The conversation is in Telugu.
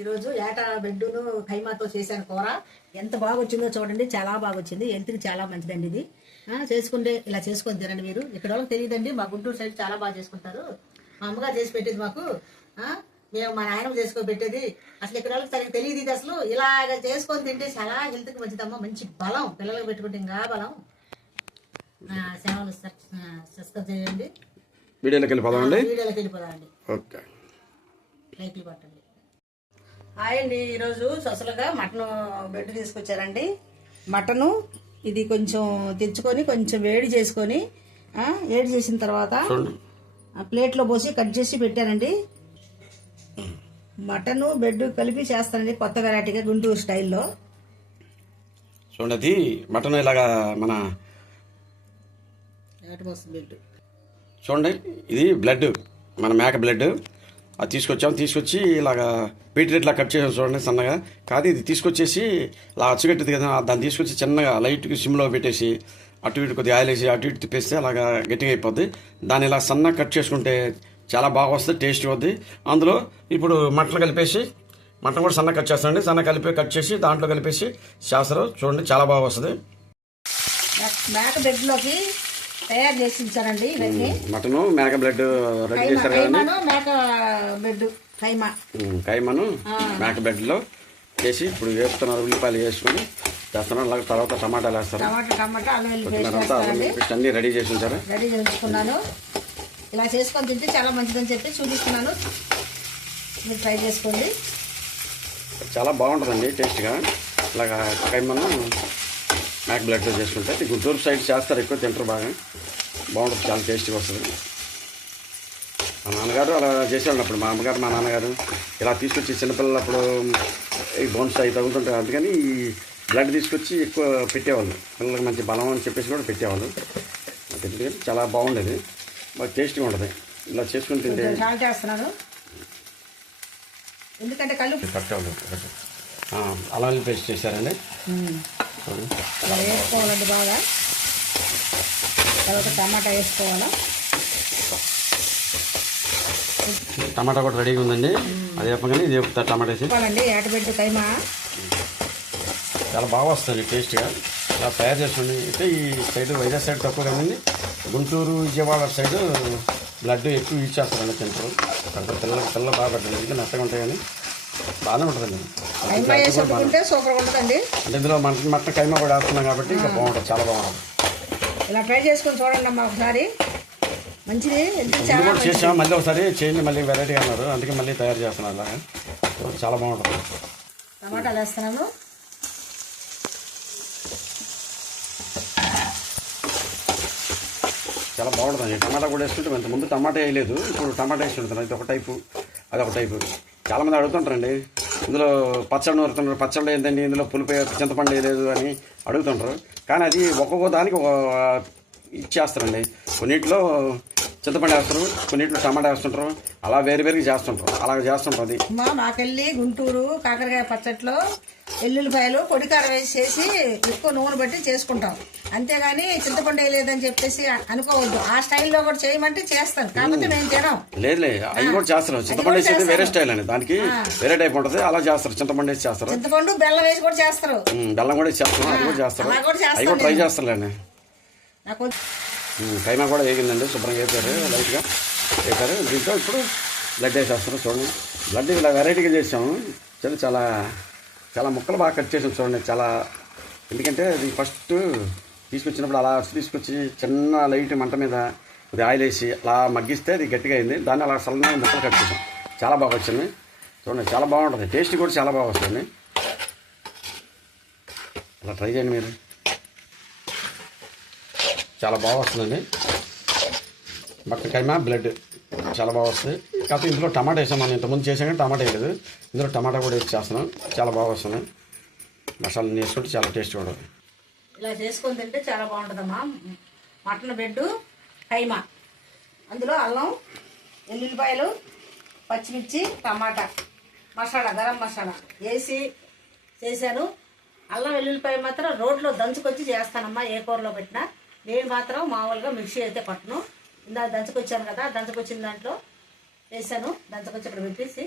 ఈరోజు ఏటా బెడ్డును ఖైమాతో చేశాను కూర. ఎంత బాగా వచ్చిందో చూడండి, చాలా బాగా వచ్చింది. హెల్త్కి చాలా మంచిదండి ఇది. చేసుకుంటే ఇలా చేసుకొని తినండి మీరు. ఇక్కడ వాళ్ళకి తెలియదండి, మా గుంటూరు సైడ్ చాలా బాగా చేసుకుంటారు. మా అమ్మగారు చేసి పెట్టేది మాకు, మేము మా నాయనమ్మ చేసుకొని పెట్టేది. అసలు ఇక్కడ వాళ్ళకి సరిగ్గా తెలియదు ఇది. అసలు ఇలాగ చేసుకొని తింటే చాలా హెల్త్కి మంచిదమ్మా, మంచి బలం. పిల్లలకు పెట్టుకుంటే ఇంకా బలం. సేవలు సబ్స్క్రైబ్ చేయండి. వీడియోలోకి వెళ్ళిపోదామండి. ఓకే, లైక్లు పట్టండి. అండి ఈరోజు సొసలుగా మటన్ బెడ్ తీసుకొచ్చారండి. మటను ఇది కొంచెం తెచ్చుకొని కొంచెం వేడి చేసుకొని వేడి చేసిన తర్వాత ప్లేట్లో పోసి కట్ చేసి పెట్టానండి. మటను బెడ్ కలిపి చేస్తానండి, కొత్త వెరైటీగా గుంటూరు స్టైల్లో. చూడండి, అది మటన్ ఇలాగా మన బెడ్ చూడండి, ఇది బ్లడ్, మన మేక బ్లడ్. అది తీసుకొచ్చి ఇలాగా పీటి రేట్లా కట్ చేసాం చూడండి సన్నగా. కాదు, ఇది తీసుకొచ్చేసి ఇలా అచ్చగట్టింది కదా, దాన్ని తీసుకొచ్చి చిన్నగా లైట్గా సిమ్లో పెట్టేసి అటు ఇటు కొద్దిగా ఆయిల్ వేసి అటు ఇటు తిప్పేస్తే అలాగా గట్టిగా అయిపోద్ది. దాన్ని ఇలా సన్నగా కట్ చేసుకుంటే చాలా బాగా వస్తుంది, టేస్ట్ వద్ది. అందులో ఇప్పుడు మటన్ కలిపేసి, మటన్ కూడా సన్నగా కట్ చేస్తానండి. సన్నగా కట్ చేసి దాంట్లో కలిపేసి చేస్తారు. చూడండి, చాలా బాగా వస్తుంది. మేక బెడ్లోకి తయారు చేసి ఇచ్చారండి ఇవన్నీ. మటన్ మేక బ్లడ్ రెడీ చేశారు కదండి. మేక బెడ్ కైమను మేక బ్లడ్ లో చేసి ఇప్పుడు వేస్తున్నారు. ఉల్లిపాయలు వేసుకొని చేస్తున్నారు. అలాగే తర్వాత టమాటాలు వేస్తారు. అన్ని రెడీ చేసి ఉంచారు. రెడీ చేసుకున్నాను. ఇలా చేసుకొని తింటే చాలా మంచిదని చెప్పి చూపిస్తున్నాను, మీరు ట్రై చేసుకోండి. చాలా బాగుంటుందండి టేస్ట్గా. ఇలాగా కైమను మేక బ్లడ్తో చేసుకుంటే గుంటూరు సైడ్ చేస్తారు, ఎక్కువ తింటారు, బాగా బాగుంటుంది, చాలా టేస్టీగా వస్తుంది. మా నాన్నగారు అలా చేసేవాళ్ళు. అప్పుడు మా అమ్మగారు మా నాన్నగారు ఇలా తీసుకొచ్చి చిన్నపిల్లలప్పుడు ఈ బోన్స్ అవి తగులుతుంటాయి, అందుకని ఈ బ్లడ్ తీసుకొచ్చి ఎక్కువ పెట్టేవాళ్ళు. పిల్లలకి మంచి బలం అని చెప్పేసి కూడా పెట్టేవాళ్ళు. ఎందుకంటే చాలా బాగుండేది, బాగా టేస్టీగా ఉంటుంది. ఇలా చేసుకుని తింటే ఎందుకంటే కళ్ళు అల్లం పేస్ట్ చేశారండి. వేసుకోవాలండి బాగా. తర్వాత టమాటా వేసుకోవాలా. టమాటా కూడా రెడీగా ఉందండి. అది చెప్పగానే ఇది టమాటా వేసి ఏటబెట్టు కైమా చాలా బాగా వస్తుంది టేస్ట్గా. ఇలా తయారు చేసుకోండి. అయితే ఈ సైడ్ వైజాగ్ సైడ్ తక్కువ కదండి, గుంటూరు విజయవాడ సైడ్ బ్లడ్ ఎక్కువ యూజ్ చేస్తారండి, తింటారు. అక్కడ పిల్లలు బాగా పెట్టండి, ఇంకా మెత్తగా ఉంటాయి కానీ బాగానే ఉంటుందండి. సూపర్ ఉంటుందండి. అంటే ఇందులో మటన్ కైమా కూడా వేస్తున్నాం కాబట్టి ఇంకా బాగుంటుంది, చాలా బాగుంటుంది. ఇలా ట్రై చేసుకొని చూడండి అమ్మా ఒకసారి, మంచిది. కూడా చేసాం, మళ్ళీ ఒకసారి చేయండి, మళ్ళీ వెరైటీగా అన్నారు, అందుకే మళ్ళీ తయారు చేస్తున్నారు. అలాగా చాలా బాగుంటుంది. టమాటాలు వేస్తున్నాను. చాలా బాగుంటుంది. టమాటా కూడా వేసుకుంటే ఇంతకుముందు టమాటా వేయలేదు, ఇప్పుడు టమాటా వేసుకుంటున్నాను. ఇది ఒక టైపు, అదొక టైపు. చాలామంది అడుగుతుంటారండి, ఇందులో పచ్చడి నూరుతున్నారు, పచ్చడి ఏంటండి ఇందులో పులుపు చింతపండు వేయలేదు అని అడుగుతుంటారు. కానీ అది ఒక్కొక్క దానికి ఒక ఇచ్చేస్తారండి. కొన్నిట్లో చింతపండు వేస్తారు, కొన్నిట్లో టమాటా వేస్తుంటారు, అలా వేరుగా చేస్తుంటారు. అలాగ చేస్తుంటుంది. మాకెళ్ళి గుంటూరు కాకరకాయ పచ్చట్లో ఎల్లుల్లిపాయలు పొడికారం వేసేసి ఎక్కువ నూనె బట్టి చేసుకుంటాం, అంతేగాని చింతపండు వేయలేదని చెప్పేసి అనుకోవద్దు. ఆ స్టైల్లో కూడా చేయమంటే చేస్తాను, కాకపోతే మేము తినాం. లేదు, అవి కూడా చేస్తారు. చింతపండు వేసేది వేరే స్టైల్ అండి, దానికి వేరే టైప్ ఉంటుంది. అలా చేస్తారు, చింతపండు వేసి చేస్తారు. చింతపండు బెల్లం వేసి కూడా చేస్తారు. బెల్లం కూడా చేస్తారు, అది కూడా చేస్తారు. అవి కూడా ట్రై చేస్తారులేండి. కైమా కూడా వేగిందండి, శుభ్రంగా వేసారు, లైట్గా వేసారు. దీంట్లో ఇప్పుడు బ్లడ్ వేసేస్తారు. చూడండి, బ్లడ్ ఇలా వెరైటీగా చేసాము. చాలా చాలా ముక్కలు బాగా కట్ చేసాం చూడండి. చాలా, ఎందుకంటే అది ఫస్ట్ తీసుకొచ్చినప్పుడు అలా తీసుకొచ్చి చిన్న లైట్ మంట మీద అది ఆయిల్ వేసి అలా మగ్గిస్తే అది గట్టిగా అయింది. దాన్ని అలా సన్నగా ముక్కలు కట్ చేసాం. చాలా బాగా వచ్చింది చూడండి, చాలా బాగుంటుంది. టేస్ట్ కూడా చాలా బాగా వస్తుంది. అలా ట్రై చేయండి మీరు, చాలా బాగా వస్తుందండి. మటన్ కైమా బ్లడ్ చాలా బాగా వస్తుంది. కాకపోతే ఇందులో టమాటా వేసాం, మనం ఇంతకుముందు చేసాం కానీ టమాటా వేయలేదు. ఇందులో టమాటా కూడా వేసి చేస్తున్నాం, చాలా బాగా వస్తుంది. మసాలా వేసుకుంటే చాలా టేస్ట్ కూడా. ఇలా చేసుకొని తింటే చాలా బాగుంటుందమ్మా. మటన్ బెడ్ కైమా, అందులో అల్లం, ఎల్లుల్లిపాయలు, పచ్చిమిర్చి, టమాటా, మసాలా, గరం మసాలా వేసి చేశాను. అల్లం వెల్లుల్లిపాయ మాత్రం రోడ్లో దంచుకొచ్చి చేస్తానమ్మా, ఏ కూరలో పెట్టినా. నేను మాత్రం మామూలుగా మిక్సీ అయితే పట్టను. ఇందా దంచుకొచ్చాను కదా, దంచుకొచ్చిన దాంట్లో వేసాను. దంచుకొచ్చి అక్కడ పెట్టేసి